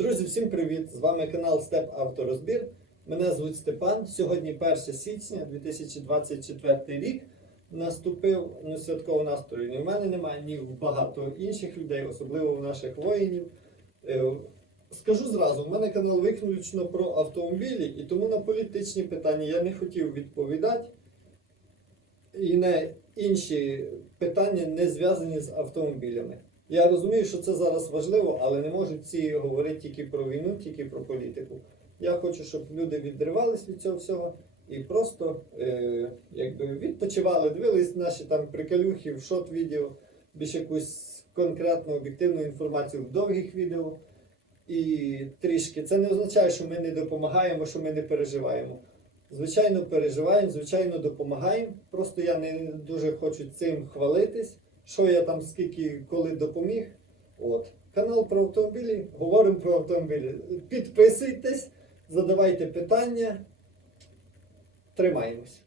Друзі, всім привіт! З вами канал Степ Авторозбір. Мене звуть Степан. Сьогодні 1 січня 2024 рік. Наступив ну, святковий настрій. Ні в мене немає, ні в багато інших людей, особливо в наших воїнів. Е, Скажу зразу, в мене канал виключно про автомобілі, і тому на політичні питання я не хотів відповідати. І на інші питання не зв'язані з автомобілями. Я розумію, що це зараз важливо, але не можуть всі говорити тільки про війну, тільки про політику. Я хочу, щоб люди відривались від цього всього і просто е, якби відпочивали, дивились наші там приколюхи, в шот відео, більш якусь конкретну об'єктивну інформацію в довгих відео. І трішки це не означає, що ми не допомагаємо, що ми не переживаємо. Звичайно, переживаємо, звичайно, допомагаємо. Просто я не дуже хочу цим хвалитись, що я там скільки коли допоміг. От. Канал про автомобілі, говоримо про автомобілі. Підписуйтесь, задавайте питання. Тримаємось.